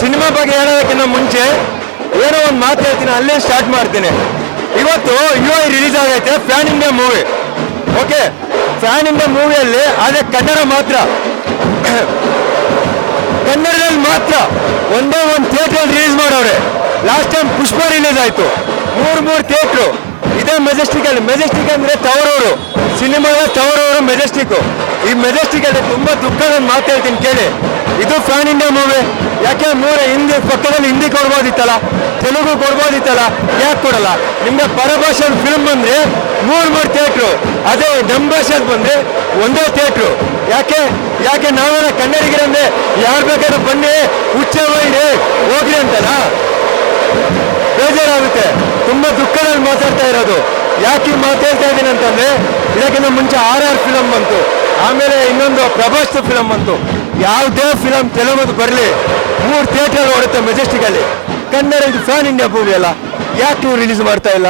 Cinema ಬಗ್ಗೆ ಹೇಳೋದಕ್ಕಿಂತ ಮುಂಚೆ ಏನೋ ಒಂದು ಮಾತು ಹೇಳ್ತೀನಿ, ಅಲ್ಲೇ ಸ್ಟಾರ್ಟ್ ಮಾಡ್ತೀನಿ. ಇವತ್ತು UI ರಿಲೀಸ್ ಆಗೈತೆ, pan India movie. Okay, pan India ಮೂವಿಯಲ್ಲಿ ಅದೇ ಕನ್ನಡ ಮಾತ್ರ, ಕನ್ನಡದಲ್ಲಿ ಮಾತ್ರ ಒಂದೇ ಒಂದು ಥಿಯೇಟ್ರಲ್ಲಿ ರಿಲೀಸ್ ಮಾಡೋರೆ. ಲಾಸ್ಟ್ ಟೈಮ್ ಪುಷ್ಪ ರಿಲೀಸ್ ಆಯಿತು, ಮೂರು ಥಿಯೇಟ್ರು. ಇದೇ ಮೆಜೆಸ್ಟಿಕ್ ಅಂದರೆ ತವರೂರು, ಸಿನಿಮಾದ ತವರೂರು ಮೆಜೆಸ್ಟಿಕ್ಕು. ಈ ಮೆಜೆಸ್ಟಿಕಲ್ಲಿ ತುಂಬ ದುಃಖದ ಮಾತು ಹೇಳ್ತೀನಿ ಕೇಳಿ. ಇದು ಫ್ಯಾನ್ ಇಂಡಿಯಾ ಮೂವಿ. ಯಾಕೆ ಹಿಂದಿ ಪಕ್ಕದಲ್ಲಿ ಹಿಂದಿ ಕೊಡ್ಬೋದಿತ್ತಲ್ಲ, ತೆಲುಗು ಕೊಡ್ಬೋದಿತ್ತಲ್ಲ, ಯಾಕೆ ಕೊಡಲ್ಲ? ನಿಮಗೆ ಪರಭಾಷೆ ಫಿಲ್ಮ್ ಬಂದರೆ ಮೂರು ಥಿಯೇಟ್ರು, ಅದೇ ನಮ್ಮ ಭಾಷೆಗೆ ಬಂದರೆ ಒಂದೇ ಥಿಯೇಟ್ರು. ಯಾಕೆ ನಾವೆಲ್ಲ ಕನ್ನಡಿಗರಂದ್ರೆ ಯಾರು ಬೇಕಾದ್ರೂ ಬನ್ನಿ, ಹುಚ್ಚ ಮಾಡಿ ಹೋಗ್ಲಿ ಅಂತಲ್ಲ, ಬೇಜಾರಾಗುತ್ತೆ. ತುಂಬ ದುಃಖದಲ್ಲಿ ಮಾತಾಡ್ತಾ ಇರೋದು. ಯಾಕೆ ಮಾತಾಡ್ತಾ ಇದ್ದೀನಿ ಅಂತಂದರೆ, ಇದಕ್ಕಿಂತ ಮುಂಚೆ RR ಫಿಲಮ್ ಬಂತು, ಆಮೇಲೆ ಇನ್ನೊಂದು ಪ್ರಭಾಸ್ ಫಿಲಮ್ ಬಂತು. ಯಾವುದೇ ಫಿಲಮ್ ತೆಲುಗು ಬರಲಿ 3 ಥಿಯೇಟ್ರಲ್ಲಿ ಓಡುತ್ತೆ ಮೆಜೆಸ್ಟಿಕಲ್ಲಿ. ಕನ್ನಡ ಇದು ಫ್ಯಾನ್ ಇಂಡಿಯಾ ಮೂವಿ ಅಲ್ಲ, ಯಾಕೆ ನೀವು ರಿಲೀಸ್ ಮಾಡ್ತಾ ಇಲ್ಲ?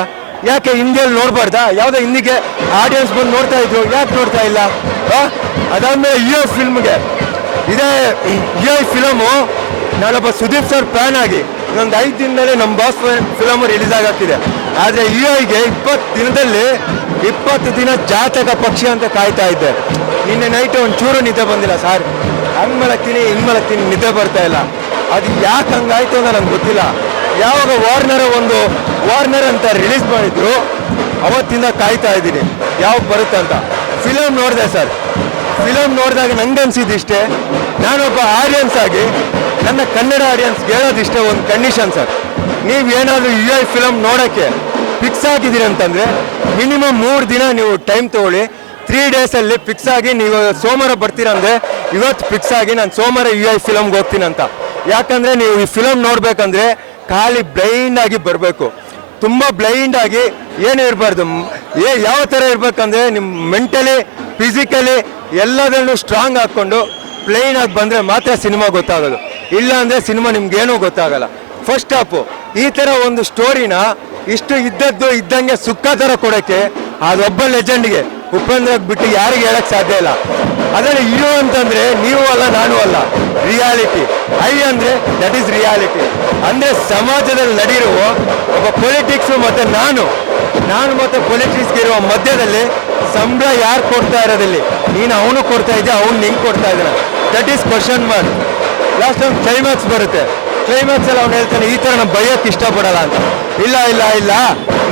ಯಾಕೆ ಹಿಂದಿಯಲ್ಲಿ ನೋಡಬಾರ್ದಾ? ಯಾವುದೋ ಹಿಂದಿಗೆ ಆಡಿಯನ್ಸ್ ಬಂದು ನೋಡ್ತಾ ಇದ್ರು, ಯಾಕೆ ನೋಡ್ತಾ ಇಲ್ಲ? ಅದಾದಮೇಲೆ UI ಫಿಲ್ಮ್ಗೆ, ಇದೇ UI ಫಿಲಮು ನಾನೊಬ್ಬ ಸುದೀಪ್ ಸರ್ ಫ್ಯಾನ್ ಆಗಿ ಇನ್ನೊಂದು 5 ದಿನದಲ್ಲಿ ನಮ್ಮ ಬಾಸ್ ಫಿಲಮು ರಿಲೀಸ್ ಆಗತ್ತಿದೆ. ಆದರೆ UIಗೆ 20 ದಿನ ಜಾತಕ ಪಕ್ಷಿ ಅಂತ ಕಾಯ್ತಾ ಇದ್ದೆ. ನಿನ್ನೆ ನೈಟ್ ಒಂಚೂರು ನಿದ್ದೆ ಬಂದಿಲ್ಲ ಸರ್. ಹಂಗೆ ಮಲಗ್ತೀನಿ, ಹಿಂಗೆ ಮಲಗ್ತೀನಿ, ನಿದ್ದೆ ಬರ್ತಾ ಇಲ್ಲ. ಅದು ಯಾಕೆ ಹಂಗಾಯ್ತು ಅಂತ ನಂಗೆ ಗೊತ್ತಿಲ್ಲ. ಯಾವಾಗ ವಾರ್ನರ್ ಅಂತ ರಿಲೀಸ್ ಮಾಡಿದ್ರು, ಅವತ್ತಿಂದ ಕಾಯ್ತಾ ಇದ್ದೀನಿ ಯಾವಾಗ ಬರುತ್ತೆ ಅಂತ. ಫಿಲಮ್ ನೋಡಿದೆ ಸರ್. ಫಿಲಮ್ ನೋಡಿದಾಗ ನಂಗೆ ಅನ್ಸಿದ್ದಿಷ್ಟೇ, ನಾನೊಬ್ಬ ಆಡಿಯನ್ಸ್ ಆಗಿ ನನ್ನ ಕನ್ನಡ ಆಡಿಯನ್ಸ್ಗೆ ಹೇಳೋದಿಷ್ಟೇ, ಒಂದು ಕಂಡೀಷನ್ ಸರ್. ನೀವು ಏನಾದರೂ UI ಫಿಲಮ್ ನೋಡೋಕ್ಕೆ ಫಿಕ್ಸ್ ಆಗಿದ್ದೀರಿ ಅಂತಂದರೆ ಮಿನಿಮಮ್ 3 ದಿನ ನೀವು ಟೈಮ್ ತೊಗೊಳ್ಳಿ. 3 ಡೇಸಲ್ಲಿ ಫಿಕ್ಸ್ ಆಗಿ ನೀವು ಸೋಮವಾರ ಬರ್ತೀರಂದರೆ ಇವತ್ತು ಫಿಕ್ಸ್ ಆಗಿ ನಾನು ಸೋಮವಾರ UI ಫಿಲಮ್ಗೆ ಹೋಗ್ತೀನಿ ಅಂತ. ಯಾಕಂದರೆ ನೀವು ಈ ಫಿಲಮ್ ನೋಡಬೇಕಂದ್ರೆ ಖಾಲಿ ಬ್ಲೈಂಡಾಗಿ ಬರಬೇಕು. ತುಂಬ ಬ್ಲೈಂಡಾಗಿ ಏನೂ ಇರಬಾರ್ದು. ಯಾವ ಥರ ಇರಬೇಕಂದ್ರೆ ನಿಮ್ಮ ಮೆಂಟಲಿ ಫಿಸಿಕಲಿ ಎಲ್ಲದರಲ್ಲೂ ಸ್ಟ್ರಾಂಗ್ ಹಾಕ್ಕೊಂಡು ಪ್ಲೈನ್ ಆಗಿ ಬಂದರೆ ಮಾತ್ರ ಸಿನಿಮಾ ಗೊತ್ತಾಗೋದು. ಇಲ್ಲ ಅಂದರೆ ಸಿನಿಮಾ ನಿಮ್ಗೇನೂ ಗೊತ್ತಾಗಲ್ಲ. ಫಸ್ಟ್ ಹಾಫು ಈ ಥರ ಒಂದು ಸ್ಟೋರಿನ ಇಷ್ಟು ಇದ್ದಂಗೆ ಸುಕ್ಕ ಥರ ಕೊಡೋಕ್ಕೆ ಅದೊಬ್ಬ ಲೆಜೆಂಡ್ಗೆ, ಉಪೇಂದ್ರಗೆ ಬಿಟ್ಟು ಯಾರಿಗೆ ಹೇಳಕ್ಕೆ ಸಾಧ್ಯ ಇಲ್ಲ. ಅದರಲ್ಲಿ ಹೀರೋ ಅಂತಂದರೆ ನೀವು ಅಲ್ಲ, ನಾನು ಅಲ್ಲ, ರಿಯಾಲಿಟಿ. ಅಂದರೆ ದಟ್ ಈಸ್ ರಿಯಾಲಿಟಿ. ಅಂದರೆ ಸಮಾಜದಲ್ಲಿ ನಡೆಯಿರುವ ಒಬ್ಬ ಪೊಲಿಟಿಕ್ಸು ಮತ್ತು ನಾನು ಮತ್ತು ಪೊಲಿಟಿಕ್ಸ್ಗೆ ಇರುವ ಮಧ್ಯದಲ್ಲಿ ಸಂಬಳ ಯಾರು ಕೊಡ್ತಾ ಇರೋದಿಲ್ಲ. ನೀನು ಅವನು ಕೊಡ್ತಾ ಇದ್ದೆ, ಅವ್ನು ನಿಂಗೆ ಕೊಡ್ತಾ ಇದ್ದಾನೆ. That is question mark. Last time climax ಬರುತ್ತೆ. ಕ್ಲೈಮ್ಯಾಕ್ಸಲ್ಲಿ ಅವ್ನು ಹೇಳ್ತಾನೆ, ಈ ಥರ ನಾನು ಬೈಯೋಕ್ಕೆ ಇಷ್ಟಪಡಲ್ಲ ಅಂತ. ಇಲ್ಲ,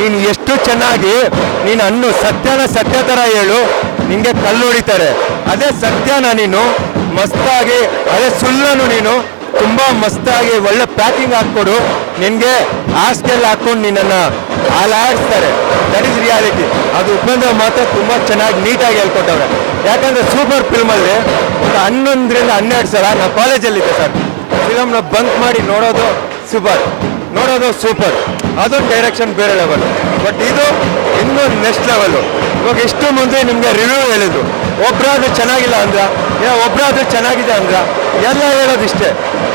ನೀನು ಎಷ್ಟು ಚೆನ್ನಾಗಿ ನೀನು ಸತ್ಯ ಥರ ಹೇಳು, ನಿನಗೆ ಕಲ್ಲು ಹೊಡಿತಾರೆ. ಅದೇ ಸತ್ಯನ ನೀನು ಮಸ್ತಾಗಿ, ಅದೇ ಸುಳ್ಳನ್ನು ನೀನು ತುಂಬ ಮಸ್ತಾಗಿ ಒಳ್ಳೆ ಪ್ಯಾಕಿಂಗ್ ಹಾಕ್ಕೊಡು, ನಿನಗೆ ಹಾಸ್ಟೆಲ್ ಹಾಕ್ಕೊಂಡು ನಿನ್ನನ್ನು ಆಡಿಸ್ತಾರೆ. That is reality. ಅದು ಉಪೇಂದ್ರ ಮಾತ್ರ ತುಂಬ ಚೆನ್ನಾಗಿ ನೀಟಾಗಿ ಹೇಳ್ಕೊಟ್ಟವ್ರೆ. ಯಾಕಂದರೆ ಸೂಪರ್ ಫಿಲ್ಮಲ್ಲಿ ಒಂದು 11ರಿಂದ 12 ಸಲ ನಾವು ಕಾಲೇಜಲ್ಲಿದ್ದೆ ಸರ್. ಫಿಲಮ್ನ ಬಂಕ್ ಮಾಡಿ ನೋಡೋದು ಸೂಪರ್. ಅದೊಂದು ಡೈರೆಕ್ಷನ್ ಬೇರೆ ಲೆವೆಲ್. ಬಟ್ ಇದು ಇನ್ನೊಂದು ನೆಕ್ಸ್ಟ್ ಲೆವೆಲ್ಲು. ಇವಾಗ ಎಷ್ಟು ಮುಂದೆ ನಿಮಗೆ ರಿವ್ಯೂ ಹೇಳಿದ್ರು, ಒಬ್ಬರಾದ್ರೂ ಚೆನ್ನಾಗಿಲ್ಲ ಅಂದ್ರ, ಒಬ್ಬರಾದ್ರೂ ಚೆನ್ನಾಗಿದೆ ಅಂದ್ರ, ಎಲ್ಲ ಹೇಳೋದಿಷ್ಟೇ.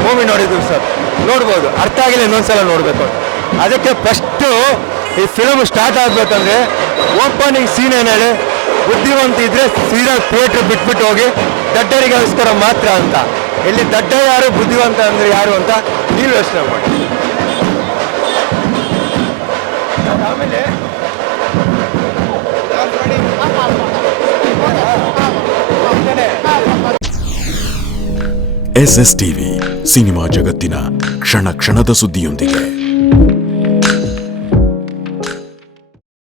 ಮೂವಿ ನೋಡಿದ್ರು ಸರ್, ನೋಡ್ಬೋದು. ಅರ್ಥ ಆಗಿಲ್ಲ ಇನ್ನೊಂದ್ಸಲ ನೋಡಬೇಕು. ಅದಕ್ಕೆ ಫಸ್ಟು ಈ ಫಿಲಮ್ ಸ್ಟಾರ್ಟ್ ಆಗಬೇಕಂದ್ರೆ ಓಪನಿಂಗ್ ಸೀನ್ ಏನು ಹೇಳಿ, ಬುದ್ಧಿವಂತ ಇದ್ದರೆ ಸೀದಾ ಥಿಯೇಟ್ರ್ ಬಿಟ್ಬಿಟ್ಟು ಹೋಗಿ ದಡ್ಡರಿಗೋಸ್ಕರ ಮಾತ್ರ ಅಂತ. ಇಲ್ಲಿ ದಡ್ಡ ಯಾರು, ಬುದ್ಧಿವಂತ ಅಂದರೆ ಯಾರು ಅಂತ ನೀವು ಯೋಚನೆ ಮಾಡಿ. ಆಮೇಲೆ SS TV ಸಿನಿಮಾ ಜಗತ್ತಿನ ಕ್ಷಣ ಕ್ಷಣದ ಸುದ್ದಿಯೊಂದಿಗೆ.